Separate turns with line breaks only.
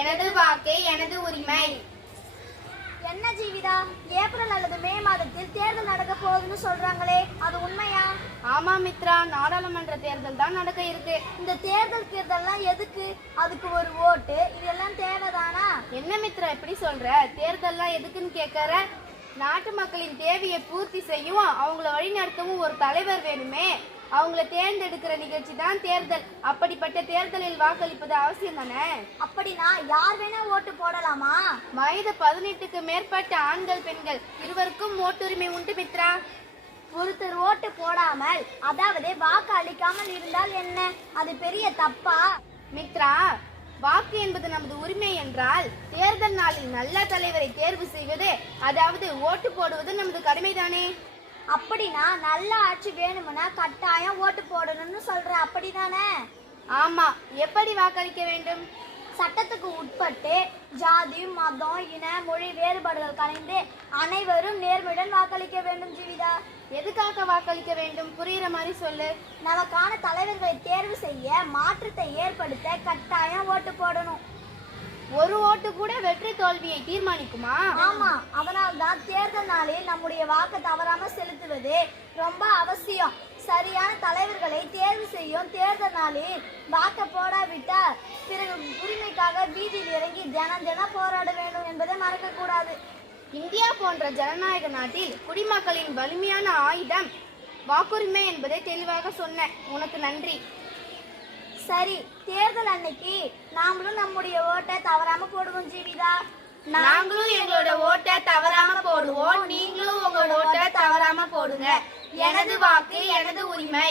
எனது வாக்கு எனது உரிமை.
என்ன ஜீவிதா? ஏப்ரல் அல்லது மே மாதத்தில் தேர்தல் நடக்க போகுதுன்னு சொல்றாங்களே அது உண்மையா?
ஆமா மித்ரா நாடாளுமன்ற தேர்தல் தான் நடக்க இருக்கு.
இந்த தேர்தல் தேர்தல்லாம் எதுக்கு? அதுக்கு ஒரு ஓட்டு இதெல்லாம் தேவைதானா?
என்ன மித்ரா இப்படி சொல்ற? தேர்தல்லாம் எதுக்குன்னு கேட்கற? நாட்டு மக்களின் தேவையை பூர்த்தி செய்யும் அவங்கள வழிநடத்தவும் ஒரு தலைவர் வேணுமே. அவங்கள தேர்ந்தெடுக்கிற நிகழ்ச்சி தான் தேர்தல். அப்படிப்பட்ட தேர்தலில் வாக்களிப்பது அவசியம் தானே?
அப்படின்னா யார் வேணா ஓட்டு போடலாமா?
வயது பதினெட்டுக்கு மேற்பட்ட ஆண்கள் பெண்கள் இருவருக்கும் ஓட்டுரிமை உண்டு மித்ரா.
ஒருத்தர் ஓட்டு போடாமல் அதாவது வாக்கு அளிக்காமல் இருந்தால் என்ன? அது பெரிய தப்பா?
மித்ரா வாக்கு என்பது நமது உரிமை என்றால் தேர்தல் நாளில் நல்ல தலைவரை தேர்வு செய்வது அதாவது ஓட்டு போடுவது நமது கடமைதானே?
அப்படின்னா நல்ல ஆட்சி வேணும்னா கட்டாயம் ஓட்டு போடணும்னு சொல்ற அப்படிதானே?
ஆமா. எப்படி வாக்களிக்க வேண்டும்?
சட்டத்துக்கு உட்பட்டு ஜாதி மதம் இன மொழி வேறுபாடுகள் கலைந்து அனைவரும் நேர்மையுடன் வாக்களிக்க வேண்டும் ஜீவிதா.
எதுக்காக வாக்களிக்க வேண்டும்? புரியுற மாதிரி சொல்லு.
நமக்கான தலைவர்களை தேர்வு செய்ய மாற்றத்தை ஏற்படுத்த கட்டாயம் ஓட்டு போடணும்.
ஒரு ஓட்டு கூட வெற்றி தோல்வியை தீர்மானிக்குமா?
ஆமா அதனால்தான் தேர்தல் நாளில் நம்முடைய வாக்கு தவறாம செலுத்துவது ரொம்ப அவசியம். சரியான தலைவர்களை தேர்வு செய்யும் தேர்தல் நாளில் வாக்க போடாவிட்டால் பிறகு உரிமைக்காக வீதியில் இறங்கி தினம் தினம் போராட வேண்டும் என்பதை மறக்க கூடாது
இந்தியா போன்ற ஜனநாயக நாட்டில் குடிமக்களின் வலிமையான ஆயுதம் வாக்குரிமை என்பதை தெளிவாக சொன்ன உனக்கு நன்றி.
சரி தேர்தல் அன்னைக்கு நாமளும் நம்முடைய ஜீவிதா
நாங்களும் எங்களோட ஓட்டை தவறாம போடுவோம். நீங்களும் உங்களோட ஓட்டை தவறாம போடுங்க. எனது வாக்கு எனது உரிமை.